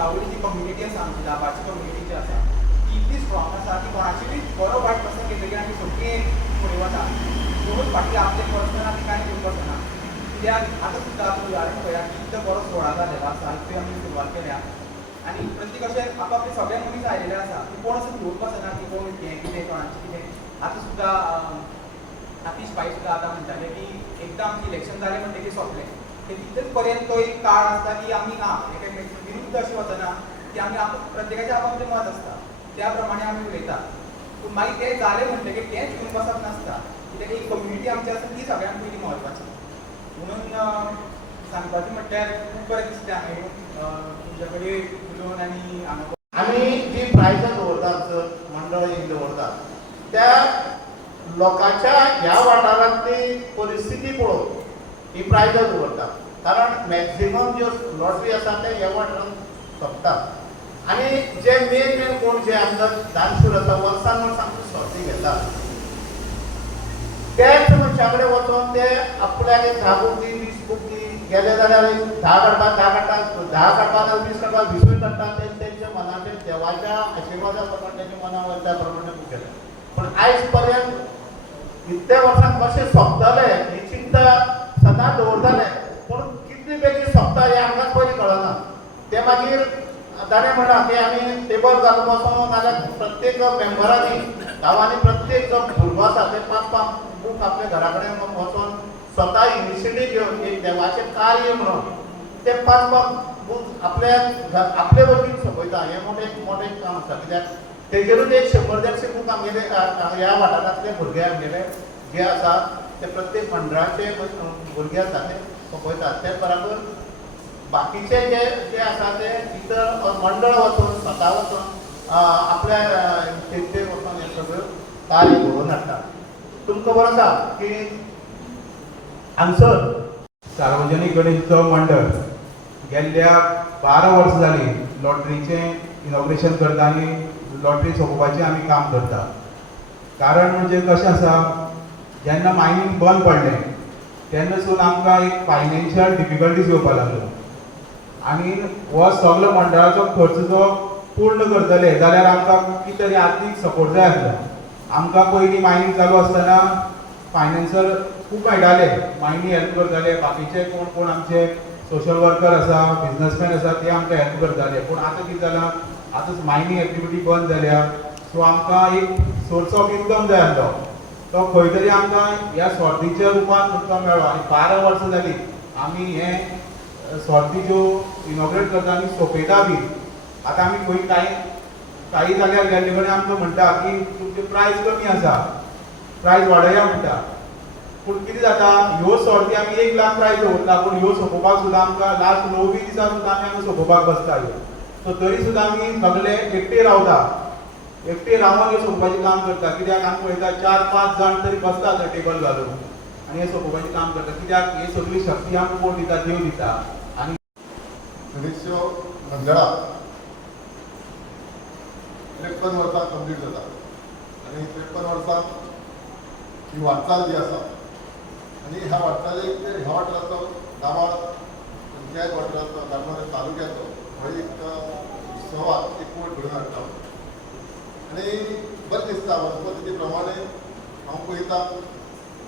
गांवची जी कम्युनिटी आसा आमची दाबाची कम्युनिटी जी आसा ती इतली स्ट्रॉंग आसा की कोणाची बी बरो वायट प्रसंग केले की आमी सगळीं फुडें वता दोनूच फाटी आपले पर्सनल आमी कांय घेवंक वचना कित्याक आतां सुद्दां आमी उदाहरण पळया की इतलो बरो सोहळा जालेलो आसा इतली आमी सुरवात केल्या आनी प्रत्येक अशें आपआपले सगळे मनीस आयिल्ले आसा की कोण असो घेवंक वचना की कोण हें कितें कोणाचें कितें आतां सुद्दां आतिश भाई सुद्दां आतां म्हणटाले की एकदां आमचें इलेक्शन जालें म्हणटकीर सोंपलें ते तितलेच पर्यंत तो एक काळ आसता की आमी एकामेकांक विरुद्ध अशें वचना की आमी प्रत्येकाचें आपआपलें मत आसता त्या प्रमाणे आमी उलयता पूण मागीर तें जालें म्हणटकीर तेंच घेवन वचप नासता कित्याक एक कम्युनिटी आमची आसा ती सगळ्यांत पयलीं म्हत्वाची म्हणून सांगपाचें म्हटल्यार खूब बरें दिसलें हांवें तुमचे कडेन उलोवन आनी आमी जी प्रायजां दवरतात मंडळ ही दवरतात त्या लोकांच्या ह्या वाठारांतली परिस्थिती पळोवन ही प्रायजां दवरतात कारण मॅक्झिमम ज्यो लॉटरी आसा ते ह्या वाठारांत सोंपतात आनी जे मेन कोण जे आमकां दानशूर आसा वर्सान वर्स आमची सर्ती घेतात तेच मनशा कडेन वचून ते आपल्याक एक 10 बूक दी 20 बूक दी गेले जाल्यार 10 काडपाक 10 काडपाक 20 काडपाक 20 काडटात तेंच्या मनाचे देवाच्या आशिर्वादा प्रमाणे तेंच्या मना वयता प्रमाणे केलें पण आयज पर्यंत इतल्या वर्सांक कशें सोंपतले ही चिंता सदांच दवरताले पूण कितली बेगीन सोंपता हें आमकांच पयलीं कळना ते मागीर ताणें म्हणला की आमी टेबल घालून बसोन नाल्यार प्रत्येक मेंबरांनी गांवांनी प्रत्येक जो भुरगो आसा ते 5-5 बूक आपल्या घरा कडेन वचोन स्वता इनिशिएटीव घेवन एक देवाचें कार्य म्हणून ते 5-5 बूक आपले वतीन सोंपयता हें मोठें काम आसा कित्याक तेजेरूच एक 100-150 बूक आमगेले ह्या वाठारांतले भुरगे आमगेले जे आसा ते प्रत्येक मंडळाचे भुरगे आसा ते सोंपयतात तेच बराबर बाकीचे जे आसा ते इतर मंडळ वचून स्वता वचून आपल्या स्टेजीचेर वचून हें सगळें कार्य घडोवन हाडटात तुमकां खबर आसा की हांगसर सार्वजनीक गणेशोत्सव मंडळ गेल्ल्या 12 वर्सां जालीं लॉटरीचें इनॉग्रेशन करता आनी लॉटरी सोंपोवपाचें आमी काम करता कारण म्हणजे कशें आसा जेन्ना मायनींग बंद पडलें तेन्नासून आमकां एक फायनान्शियल डिफिकल्टीज येवपाक लागल्यो आनी हो सगळो मंडळाचो खर्च जो पूर्ण करतले जाल्यार आमकां कितें तरी आर्थीक सपोर्ट जाय आसलो आमकां पयलीं मायनींग चालू आसतना फायनान्शियल खूब मेळटाले मायनी हेल्प करताले बाकीचे कोण कोण आमचे सोशल वर्कर आसा बिजनसमॅन आसा ते आमकां हेल्प करताले पूण आतां कितें जालां आतां मायनींग एक्टिविटी बंद जाल्या सो आमकां एक सोर्स ऑफ इनकम जाय आसलो तो खंय तरी आमकां ह्या सर्तीच्या रुपान तुमकां मेळ्ळो आनी 12 वर्सां जालीं आमी हे सर्ती ज्यो इनॉग्रेट करता आनी सोंपयता बी आतां आमी खंय काही जाग्यार गेल्ले कडेन आमकां म्हणटा की तुमचे प्रायस कमी आसा प्रायस वाडया म्हणटा पूण कितें जाता ह्यो सर्ती आमी 1 लाख प्रायस दवरता पूण ह्यो सोंपोवपाक सुद्दां आमकां लास्ट 9 दिसा सुद्दां आमी सोंपोवपाक बसता ह्यो सो तरी सुद्दां आमी सगळे एकटे रावता एकटे रावन हे सोंपोवपाचें काम करता कित्याक आमी पळयता 4-5 जाण तरी बसता थंय टेबल घालून आनी हे सोंपोवपाचें काम करता कित्याक ही सगळी शक्ती आमकां कोण दिता देव दिता आनी गणेशोत्सव मंडळा 53 वर्सां कंप्लीट जाता आनी 53 वर्सां ही वाटचाल जी आसा आनी ह्या वाटचालेक ह्या वाठाराचो दाबाळ पंचायत वाठाराचो दाबाळ तालुक्याचो हो एक उत्सवात एक वट घडोवन हाडटा आनी बरें दिसता वनस्पतीचे प्रमाणे हांव पळयता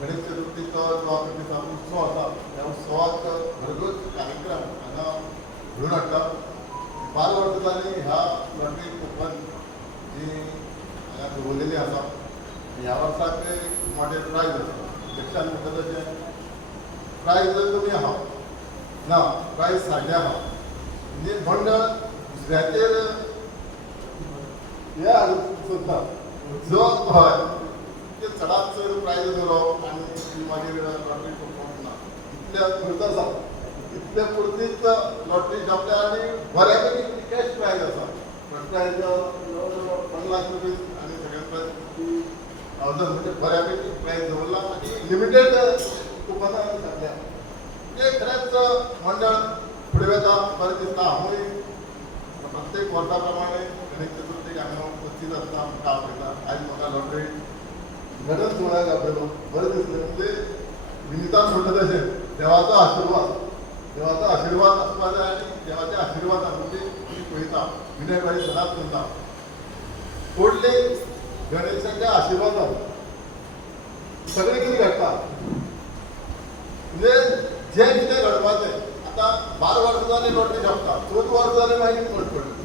गणेश चतुर्थीचो जो दिसा उत्सव आसा ह्या उत्सवाक भरगूच कार्यक्रम हांगा घडोवन हाडटा 12 वर्सां जालीं ह्या लॉटरी कुपन जी हांगा दवरलेली आसा ह्या वर्साक मोठे प्रायज आसा पेक्षा म्हणटा तशें प्रायज कमी आहा ना प्रायज सारकें आहा म्हणजे मंडळ दुसऱ्याचेर हे हाडूंक सोदता जो हय ते चडांत चड प्रायज दवरप आनी मागीर लॉटरी कुपन ना इतल्या पुरतो आसा इतले पुरतीच लॉटरी छापल्या आनी बऱ्यापैकी कॅश प्रायज आसा फस्ट प्रायज जवळ 1 लाख रुपीज आनी सेकंड प्रायज 1000 म्हणजे बऱ्यापैकी प्रायज दवरला आनी लिमिटेड कुपनां घातल्या म्हणजे खरेंच मंडळ फुडें वता बरें दिसता हांवूय प्रत्येक वर्सा प्रमाणे गणेश चतुर्थीक हांगा उपस्थित आसता म्हाका आपयता आयज म्हाका लॉटरी घडोवन सोहळ्याक आपयलो बरें दिसलें म्हणजे विनितान म्हणटा तशें देवाचो आशिर्वाद आसपा जाय आनी देवाच्या आशिर्वादान म्हणजे पळयता विनयभाई सदांच करता व्हडले गणेशाच्या आशिर्वादान सगळें कितें घडटा म्हणजे जें कितें घडपाचें आतां 12 वर्सां जालीं लॉटरी छापता 14 वर्सां जालीं मागीर कितें घडटलें